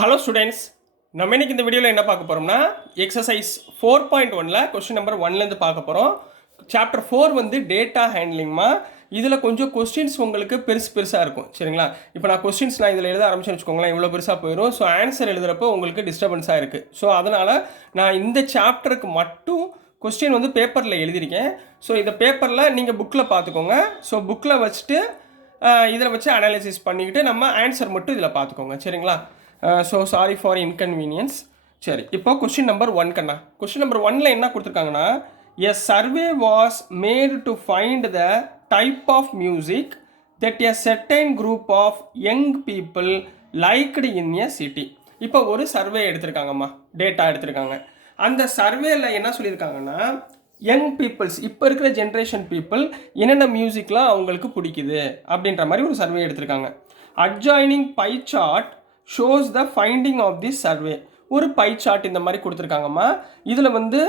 Hello students, நம்ம இன்னைக்கு இந்த வீடியோவில் என்ன பார்க்க போகிறோம்னா எக்ஸசைஸ் 4.1ல் கொஸ்டின் நம்பர் 1லேருந்து பார்க்க போகிறோம். சாப்டர் 4 வந்து டேட்டா ஹேண்ட்லிங்மா. இதில் கொஞ்சம் கொஸ்டின்ஸ் உங்களுக்கு பெருசாக இருக்கும். சரிங்களா? இப்போ நான் கொஸ்டின்ஸ் இதில் எழுத ஆரம்பிச்சேன்னு வச்சுக்கோங்களேன், இவ்வளோ பெருசாக போயிடும். ஸோ ஆன்சர் எழுதுகிறப்போ உங்களுக்கு டிஸ்டர்பன்ஸாக இருக்குது. ஸோ அதனால் நான் இந்த சாப்டருக்கு மட்டும் கொஸ்டின் வந்து பேப்பரில் எழுதியிருக்கேன். ஸோ இந்த பேப்பரில் நீங்கள் புக்கில் பார்த்துக்கோங்க. ஸோ புக்கில் வச்சுட்டு இதில் வச்சு அனாலிசிஸ் பண்ணிக்கிட்டு நம்ம ஆன்சர் மட்டும் இதில் பார்த்துக்கோங்க. சரிங்களா? So sorry for inconvenience. சரி, இப்போ கொஸ்டின் நம்பர் 1 கண்ணா. கொஸ்டின் நம்பர் 1ல் என்ன கொடுத்துருக்காங்கன்னா, a survey was made to find the type of music that a certain group of young people liked in a city. இப்போ ஒரு சர்வே எடுத்திருக்காங்கம்மா, டேட்டா எடுத்திருக்காங்க. அந்த சர்வேல என்ன சொல்லியிருக்காங்கன்னா, யங் பீப்புள்ஸ், இப்போ இருக்கிற ஜென்ரேஷன் பீப்புள் என்னென்ன மியூசிக்லாம் அவங்களுக்கு பிடிக்குது அப்படின்ற மாதிரி ஒரு சர்வே எடுத்திருக்காங்க. Adjoining pie chart shows the finding of the survey. ஒரு பை சார்ட் இந்த மாதிரி கொடுத்துருக்காங்கம்மா. இதில் வந்து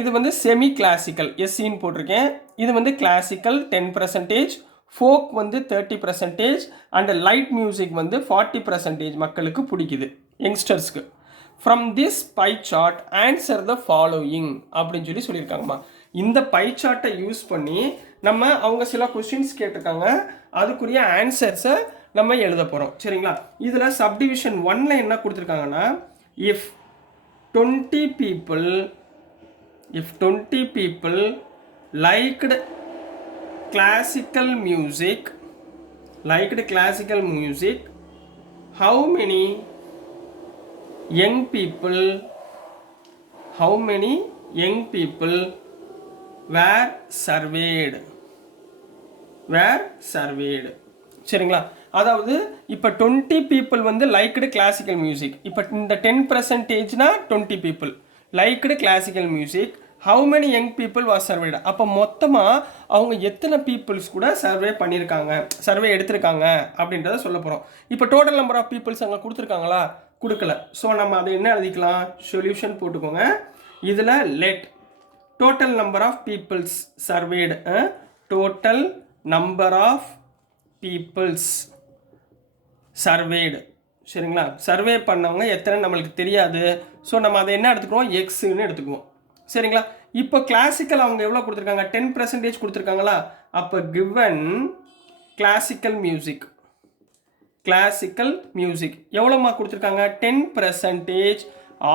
இது வந்து செமி கிளாசிக்கல், எஸ்சின்னு போட்டிருக்கேன். இது வந்து கிளாசிக்கல் 10%, ஃபோக் வந்து 30%, அண்ட் லைட் மியூசிக் வந்து 40% மக்களுக்கு பிடிக்குது, யங்ஸ்டர்ஸ்க்கு. From this pie chart answer the following அப்படின்னு சொல்லியிருக்காங்கம்மா. இந்த பை சார்ட்டை யூஸ் பண்ணி நம்ம அவங்க சில கொஸ்டின்ஸ் கேட்டிருக்காங்க, அதுக்குரிய ஆன்சர்ஸை நம்ம எழுத போகிறோம். சரிங்களா? இதில் சப்டிவிஷன் 1ல் என்ன கொடுத்துருக்காங்கன்னா, if 20 people liked classical music, how many young people were surveyed. சரிங்களா? அதாவது இப்போ 20 people வந்து லைக்டு கிளாசிக்கல் மியூசிக். இப்போ இந்த 10%னா 20 people liked classical music. How many young people was surveyed. அப்போ மொத்தமாக அவங்க எத்தனை பீப்புள்ஸ் கூட சர்வே எடுத்திருக்காங்க அப்படின்றத சொல்ல போகிறோம். இப்போ டோட்டல் நம்பர் ஆஃப் பீப்புள்ஸ் அங்கே கொடுத்துருக்காங்களா? கொடுக்கல. ஸோ நம்ம அதை என்ன எழுதிக்கலாம்? சொல்யூஷன் போட்டுக்கோங்க. இதில் let total number of peoples surveyed, total number of peoples surveyed. சரிங்களா? சர்வே பண்ணவங்க எத்தனை நம்மளுக்கு தெரியாது. ஸோ நம்ம அதை என்ன எடுத்துக்குவோம்? எக்ஸ்ன்னு எடுத்துக்குவோம். சரிங்களா? இப்போ கிளாசிக்கல் அவங்க எவ்வளோ கொடுத்துருக்காங்க? 10% கொடுத்துருக்காங்களா? அப்போ கிவன் கிளாசிக்கல் மியூசிக் எவ்வளோமா கொடுத்துருக்காங்க? 10%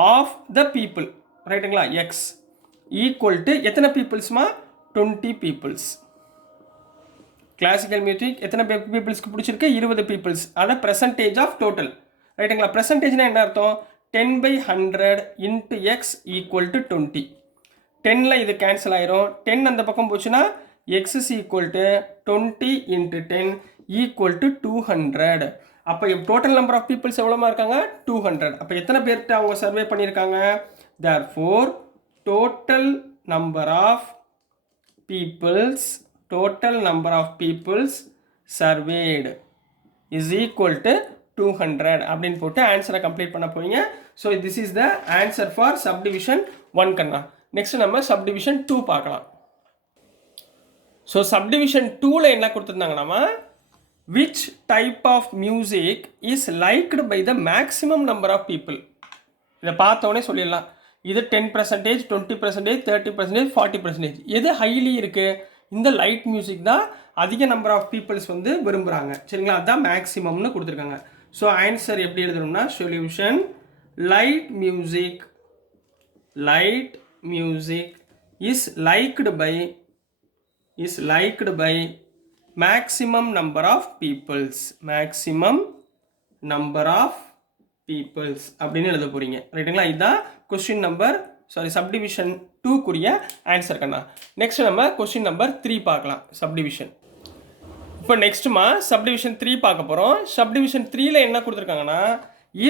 ஆஃப் த பீப்புள். ரைட்டுங்களா? எக்ஸ் ஈக்குவல் டு எத்தனை பீப்புள்ஸ்மா? 20 பீப்புள்ஸ். கிளாசிக்கல் மியூசிக் எத்தனை பீப்புள்ஸ்க்கு பிடிச்சிருக்கு? 20 பீப்புள்ஸ். அதான் பெர்சன்டேஜ் ஆஃப் டோட்டல். ரைட்டுங்களா? பெர்சன்டேஜ்னா என்ன அர்த்தம்? 10/100 இன்ட்டு எக்ஸ் ஈக்குவல் டு 20. 10ல் இது கேன்சல் ஆயிரும். 10 அந்த பக்கம் போச்சுன்னா x is equal to 20 into 10 equal to 200. அப்போ டோட்டல் நம்பர் ஆஃப் பீப்புள்ஸ் எவ்வளோமா இருக்காங்க? 200. அப்போ எத்தனை பேர்கிட்ட அவங்க சர்வே பண்ணியிருக்காங்க? Therefore total number of peoples surveyed is equal to 200 அப்படின்னு போட்டு ஆன்சரை கம்ப்ளீட் பண்ண போறீங்க. So this is the answer for subdivision 1 கண்ணா. நெக்ஸ்ட் நம்ம சப்டிவிஷன் 2 பார்க்கலாம். ஸோ சப்டிவிஷன் 2ல் என்ன கொடுத்துருந்தாங்கன்னா, which type of music is liked by the maximum number of people. இதை பார்த்தோன்னே சொல்லிடலாம். இது 10%, 20%, 30%, 40%. எது ஹைலி இருக்குது? இந்த லைட் மியூசிக் தான் அதிக நம்பர் ஆஃப் பீப்புள்ஸ் வந்து விரும்புகிறாங்க. சரிங்களா? அதுதான் மேக்ஸிமம்னு கொடுத்துருக்காங்க. ஸோ ஆன்சர் எப்படி எழுதணும்னா, solution light music is liked by maximum number of peoples அப்படின்னு எழுத போறீங்க. ரைட்டுங்களா? இதுதான் கொஸ்டின் நம்பர் சப்டிவிஷன் 2க்குரிய ஆன்சர் கண்ணா. நெக்ஸ்ட் நம்ம கொஸ்டின் நம்பர் 3 பார்க்கலாம். சப்டிவிஷன் இப்போ நெக்ஸ்ட்டுமா சப்டிவிஷன் 3 பார்க்க போகிறோம். சப்டிவிஷன் 3ல் என்ன கொடுத்துருக்காங்கன்னா,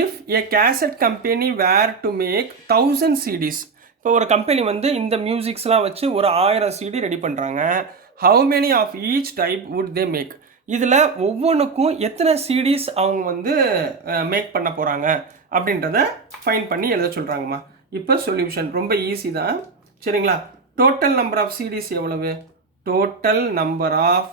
if a cassette company were to make 1000 CDs. இப்போ ஒரு கம்பெனி வந்து இந்த மியூசிக்ஸ்லாம் வச்சு ஒரு 1000 CD ரெடி பண்ணுறாங்க. How many of each type would they make. இதில் ஒவ்வொன்றுக்கும் எத்தனை சிடிஸ் அவங்க வந்து மேக் பண்ண போகிறாங்க அப்படின்றத ஃபைன் பண்ணி எழுத சொல்கிறாங்கம்மா. இப்போ சொல்யூஷன் ரொம்ப ஈஸி தான். சரிங்களா? டோட்டல் நம்பர் ஆஃப் சிடிஸ் எவ்வளவு? டோட்டல் நம்பர் ஆஃப்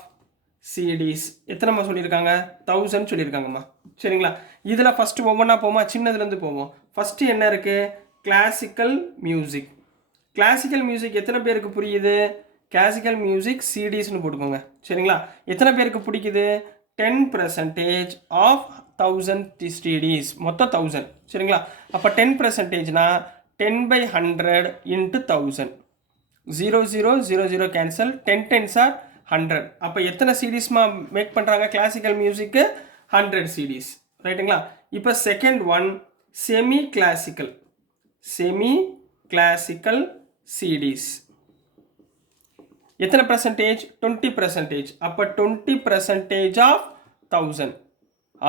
சிடிஸ் எத்தனைம்மா சொல்லியிருக்காங்க? 1000 சொல்லியிருக்காங்கம்மா. சரிங்களா? இதில் ஃபஸ்ட்டு ஒவ்வொன்றா போமா, சின்னதுலேருந்து போவோம். ஃபஸ்ட்டு என்ன இருக்குது? Classical music. கிளாசிக்கல் மியூசிக் எத்தனை பேருக்கு புரியுது? கிளாசிக்கல் மியூசிக் சிடிஸ்னு போட்டுக்கோங்க. சரிங்களா? எத்தனை பேருக்கு பிடிக்குது? 10% ஆஃப் 1000 சிடிஸ், மொத்தம் 1000. சரிங்களா? அப்போ 10%னா 10/100 இன்ட்டு 1000. 0 0 0 0 கேன்சல். 10 10s are 100. அப்போ எத்தனை சிடிஸ்மா மேக் பண்ணுறாங்க கிளாசிக்கல் மியூசிக்கு? 100 சிடிஸ். ரைட்டுங்களா? இப்போ second one semi classical. Semi classical CDs எத்தனை பர்சன்டேஜ்? 20%. அப்போ 20% ஆஃப் 1000,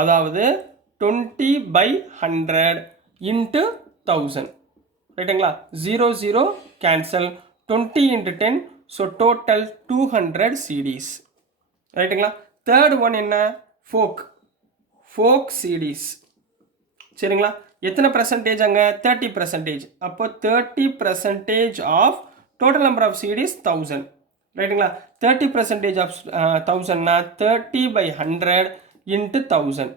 அதாவது 20/100 இன்ட்டு 1000. ரைட்டுங்களா? 0 0 cancel. 20 into 10, so total 200 CDs. ரைட்டுங்களா? தேர்ட் ஒன் என்ன? ஃபோக். Folk CDs. சரிங்களா? எத்தனை பர்சன்டேஜ் அங்கே? 30%. அப்போ 30% of total number of CDs 1000. ரைட்டுங்களா? 30% ஆஃப் 1000னா 30/100 into 1000.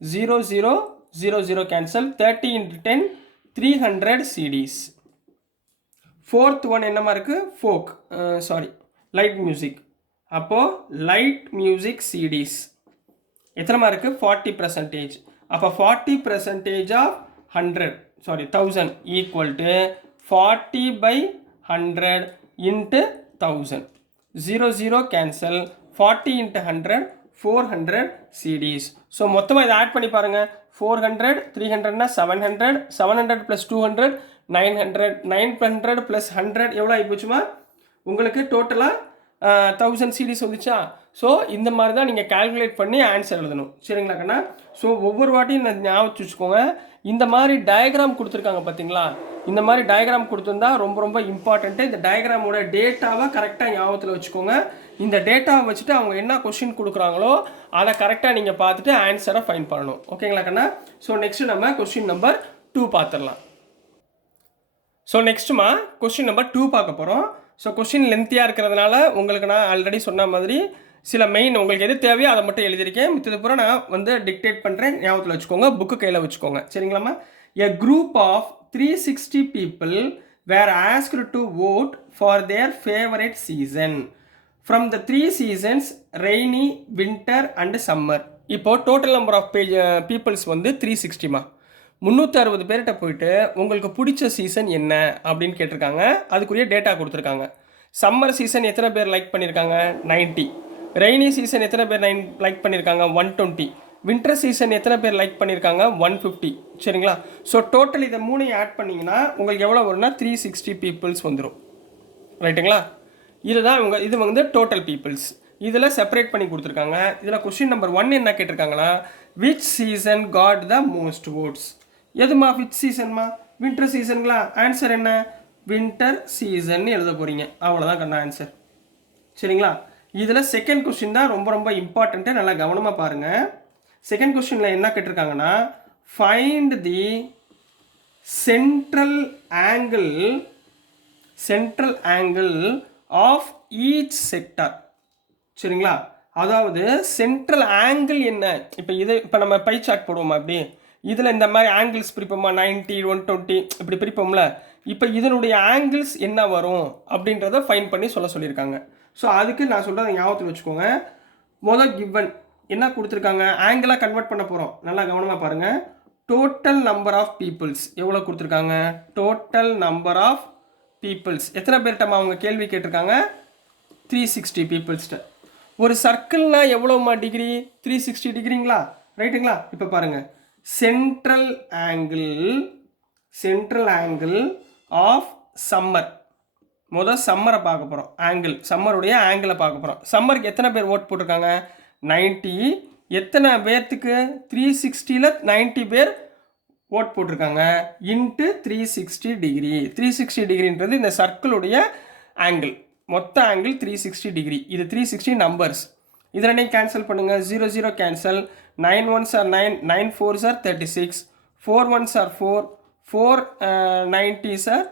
0 0 0 0 cancel. 30 into 10, 300 CDs. Fourth one என்னமா இருக்குது? Folk, sorry, light music. அப்போது லைட் மியூசிக் சிடிஸ் எத்தனைமா இருக்குது? 40%. அப்போ 40% of 100, sorry 1000 equal to 40/100 into 1000. 0 0 cancel. 40 into 100, 400 CDs. So மொத்தமாக இதை ஆட் பண்ணி பாருங்கள். 400, 300னா 700, 700 + 200 900, 900 + 100 எவ்வளோ ஆகிப்போச்சுமா? உங்களுக்கு டோட்டலாக 1000 சிடிஸ் வந்துச்சா? ஸோ இந்த மாதிரி தான் நீங்கள் கால்குலேட் பண்ணி ஆன்சர் எழுதணும். சரிங்களா கண்ணா? ஸோ ஒவ்வொரு வாட்டியும் ஞாபகம் வச்சுக்கோங்க. இந்த மாதிரி டயக்ராம் கொடுத்துருக்காங்க பார்த்தீங்களா? இந்த மாதிரி டயக்ராம் கொடுத்துருந்தா ரொம்ப ரொம்ப இம்பார்ட்டண்ட்டு. இந்த டயக்ராமோட டேட்டாவை கரெக்டாக ஞாபகத்தில் வச்சுக்கோங்க. இந்த டேட்டாவை வச்சுட்டு அவங்க என்ன கொஸ்டின் கொடுக்குறாங்களோ அதை கரெக்டாக நீங்கள் பார்த்துட்டு ஆன்சரை ஃபைன் பண்ணணும். ஓகேங்களா கண்ணா? ஸோ நெக்ஸ்ட்டு நம்ம கொஸ்டின் நம்பர் 2 பார்த்துடலாம். ஸோ நெக்ஸ்ட்டுமா கொஸ்டின் நம்பர் 2 பார்க்க போகிறோம். ஸோ கொஸ்டின் லென்த்தியாக இருக்கிறதுனால உங்களுக்கு நான் ஆல்ரெடி சொன்ன மாதிரி சில மெயின் உங்களுக்கு எது தேவையோ அதை மட்டும் எழுதியிருக்கேன். மித்தது பூரா நான் வந்து டிக்டேட் பண்ணுறேன். ஞாபகத்தில் வச்சுக்கோங்க. புக்கு கையில் வச்சுக்கோங்க. சரிங்களாம்மா? A group of 360 people were asked to vote for their favorite season from the 3 seasons rainy, winter and summer. இப்போ டோட்டல் நம்பர் ஆஃப் பீப்புள்ஸ் வந்து 360மா. 360 பேர்கிட்ட போயிட்டு உங்களுக்கு பிடிச்ச சீசன் என்ன அப்படின்னு கேட்டிருக்காங்க. அதுக்குரிய டேட்டா கொடுத்துருக்காங்க. சம்மர் சீசன் எத்தனை பேர் லைக் பண்ணியிருக்காங்க? 90. ரெய்னி சீசன் எத்தனை பேர் லைக் பண்ணியிருக்காங்க? 120. வின்டர் சீசன் எத்தனை பேர் லைக் பண்ணியிருக்காங்க? 150. சரிங்களா? ஸோ டோட்டல் இதை 3 ஆட் பண்ணிங்கன்னா உங்களுக்கு எவ்வளோ வரும்னா 360 பீப்புள்ஸ் வந்துடும். ரைட்டுங்களா? இதுதான் இது வந்து டோட்டல் பீப்புள்ஸ். இதில் செப்பரேட் பண்ணி கொடுத்துருக்காங்க. இதில் கொஸ்டின் நம்பர் 1 என்ன கேட்டிருக்காங்கன்னா, which season got the most votes? எதுமா விச் சீசன்மா? வின்டர் சீசனுங்களா? ஆன்சர் என்ன? வின்டர் சீசன் எழுத போகிறீங்க. அவ்வளோதான் கண்ணா ஆன்சர். சரிங்களா? இதில் செகண்ட் கொஸ்டின் தான் ரொம்ப ரொம்ப இம்பார்ட்டண்ட்டு. நல்லா கவனமாக பாருங்கள். செகண்ட் கொஸ்டினில் என்ன கேட்டிருக்காங்கன்னா, find the central angle of each sector. சரிங்களா? அதாவது சென்ட்ரல் ஆங்கிள் என்ன? இப்போ நம்ம பை சார்ட் போடுவோமா? அப்படி இதில் இந்த மாதிரி ஆங்கிள்ஸ் பிரிப்போமா? 90, 120 இப்படி பிரிப்போம்ல. இப்போ இதனுடைய ஆங்கிள்ஸ் என்ன வரும் அப்படின்றத ஃபைன் பண்ணி சொல்லியிருக்காங்க. ஸோ அதுக்கு நான் சொல்கிறத ஞாபகத்தில் வச்சுக்கோங்க. முதல் கிவன் என்ன கொடுத்துருக்காங்க? ஆங்கிளாக கன்வெர்ட் பண்ண போகிறோம். நல்லா கவனமாக பாருங்கள். டோட்டல் நம்பர் ஆஃப் பீப்புள்ஸ் எவ்வளோ கொடுத்துருக்காங்க? டோட்டல் நம்பர் ஆஃப் பீப்புள்ஸ் எத்தனை பேர்கிட்டமா அவங்க கேள்வி கேட்டிருக்காங்க? 360 பீப்புள்ஸ்கிட்ட. ஒரு சர்க்கிள்னா எவ்வளோமா டிகிரி? 360 டிகிரிங்களா? ரைட்டுங்களா? இப்போ பாருங்கள். Central angle of summer. முதல் சம்மரை பார்க்க போகிறோம். சம்மருடைய ஆங்கிளை பார்க்க போகிறோம். சம்மருக்கு எத்தனை பேர் ஓட் போட்டிருக்காங்க? 90. எத்தனை பேர்த்துக்கு? 360ல் 90 பேர் ஓட் போட்டிருக்காங்க. Into 360 degree. 360 டிகிரின்றது இந்த சர்க்கிளுடைய ஆங்கிள். மொத்த ஆங்கிள் 360 டிகிரி. இது 360 நம்பர்ஸ். இது ரெண்டையும் கேன்சல் பண்ணுங்கள். 0 0 cancel. 9 1s are 9, 9 4s are 36, 4 1s are 4, 4 90s are,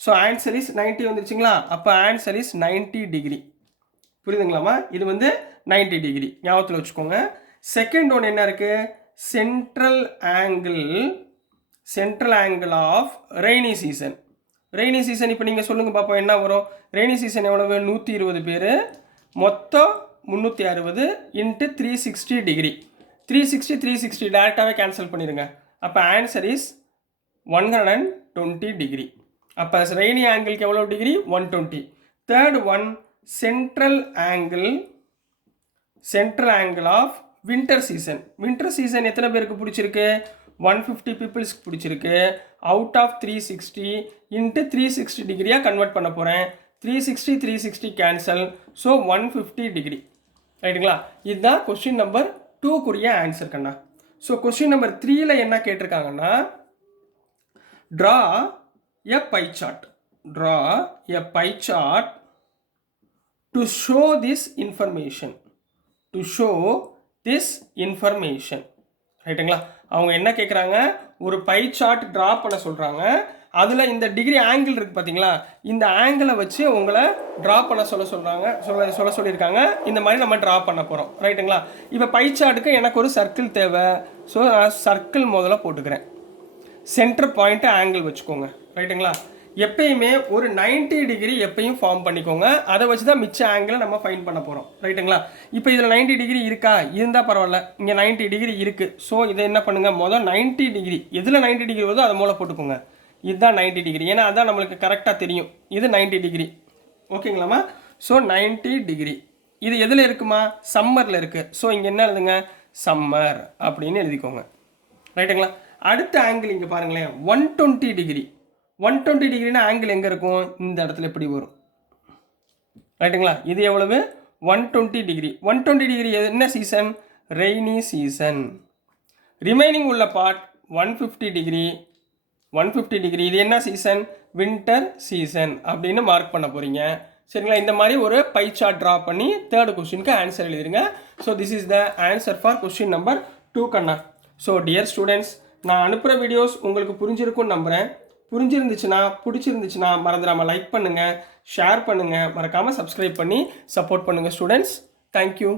so answer is 90 வந்துருச்சுங்களா? அப்போ ஆன்சர் இஸ் 90 டிகிரி. புரியுதுங்களாமா? இது வந்து 90 டிகிரி ஞாபகத்தில் வச்சுக்கோங்க. செகண்ட் ஒன் என்ன இருக்குது, central angle of rainy season. Rainy season இப்போ நீங்கள் சொல்லுங்கள் பார்ப்போம் என்ன வரும். ரெய்னி சீசன் எவ்வளவு, 120 பேர், மொத்தம் 360 இன்ட்டு 360 டிகிரி. 360 டேரெக்டாகவே கேன்சல் பண்ணிடுங்க. அப்போ ஆன்சர் இஸ் 120 டிகிரி. அப்போ ரெய்னி ஆங்கிளுக்கு எவ்வளோ degree, 120. Third one central angle of winter season. Winter season எத்தனை பேருக்கு பிடிச்சிருக்கு, 150 பீப்புள்ஸ்க்கு பிடிச்சிருக்கு. அவுட் ஆஃப் 360 இன்ட்டு 360 டிகிரியாக கன்வெர்ட் பண்ண போகிறேன். 360 கேன்சல். So 150 degree. ரைட்டுங்களா. இதுதான் கொஸ்டின் நம்பர் 2க்குரிய ஆன்சர் கண்ணா. ஸோ கொஸ்டின் நம்பர் 3ல என்ன கேட்டிருக்காங்கன்னா, draw a pie chart to show this information. ரைட்டுங்களா. அவங்க என்ன கேட்குறாங்க, ஒரு பை சார்ட் ட்ரா பண்ண சொல்கிறாங்க. அதில் இந்த டிகிரி ஆங்கிள் இருக்குது பார்த்தீங்களா, இந்த ஆங்கிளை வச்சு உங்களை ட்ரா பண்ண சொல்லியிருக்காங்க. இந்த மாதிரி நம்ம ட்ரா பண்ண போகிறோம். ரைட்டுங்களா. இப்போ பை சார்ட்டுக்கு எனக்கு ஒரு சர்க்கிள் தேவை. ஸோ நான் சர்க்கிள் முதல்ல போட்டுக்கிறேன். சென்டர் பாயிண்ட்டு ஆங்கிள் வச்சுக்கோங்க. ரைட்டுங்களா. எப்பயுமே ஒரு 90 டிகிரி எப்பயும் ஃபார்ம் பண்ணிக்கோங்க. அதை வச்சு தான் மிச்ச ஆங்கிளை நம்ம ஃபைண்ட் பண்ண போகிறோம். ரைட்டுங்களா. இப்போ இதில் 90 டிகிரி இருக்கா, இருந்தால் பரவாயில்ல. இங்கே 90 டிகிரி இருக்குது. ஸோ இதை என்ன பண்ணுங்கள், முதல் 90 டிகிரி எதில் 90 டிகிரி வருதோ அதை மூலம் போட்டுக்கோங்க. இதுதான் 90 டிகிரி, ஏன்னா அதான் நம்மளுக்கு கரெக்டாக தெரியும். இது 90 டிகிரி. ஓகேங்களாம்மா. ஸோ 90 டிகிரி இது எதில் இருக்குமா, சம்மரில் இருக்குது. ஸோ இங்கே என்ன எழுதுங்க, சம்மர் அப்படின்னு எழுதிக்கோங்க. ரைட்டுங்களா. அடுத்த ஆங்கிள் இங்கே பாருங்களேன், 120 டிகிரி. 120 டிகிரினா ஆங்கிள் எங்கே இருக்கும், இந்த இடத்துல எப்படி வரும். ரைட்டுங்களா. இது எவ்வளவு, 120 டிகிரி. 120 டிகிரி என்ன சீசன், ரெய்னி சீசன். ரிமைனிங் உள்ள பார்ட் 150 டிகிரி. 150 டிகிரி இது என்ன சீசன், வின்டர் சீசன் அப்படின்னு மார்க் பண்ண போகிறீங்க. சரிங்களா. இந்த மாதிரி ஒரு பை சார்ட் ட்ரா பண்ணி தேர்ட் கொஸ்டினுக்கு ஆன்சர் எழுதிருங்க. So this is the answer for question number 2 கண்ணா. ஸோ டியர் ஸ்டூடெண்ட்ஸ், நான் அனுப்புகிற வீடியோஸ் உங்களுக்கு புரிஞ்சிருக்கும்னு நம்புகிறேன். பிடிச்சிருந்துச்சுன்னா மறந்துடாமல் லைக் பண்ணுங்கள், ஷேர் பண்ணுங்கள், மறக்காமல் சப்ஸ்கிரைப் பண்ணி சப்போர்ட் பண்ணுங்கள் ஸ்டூடெண்ட்ஸ். தேங்க்யூ.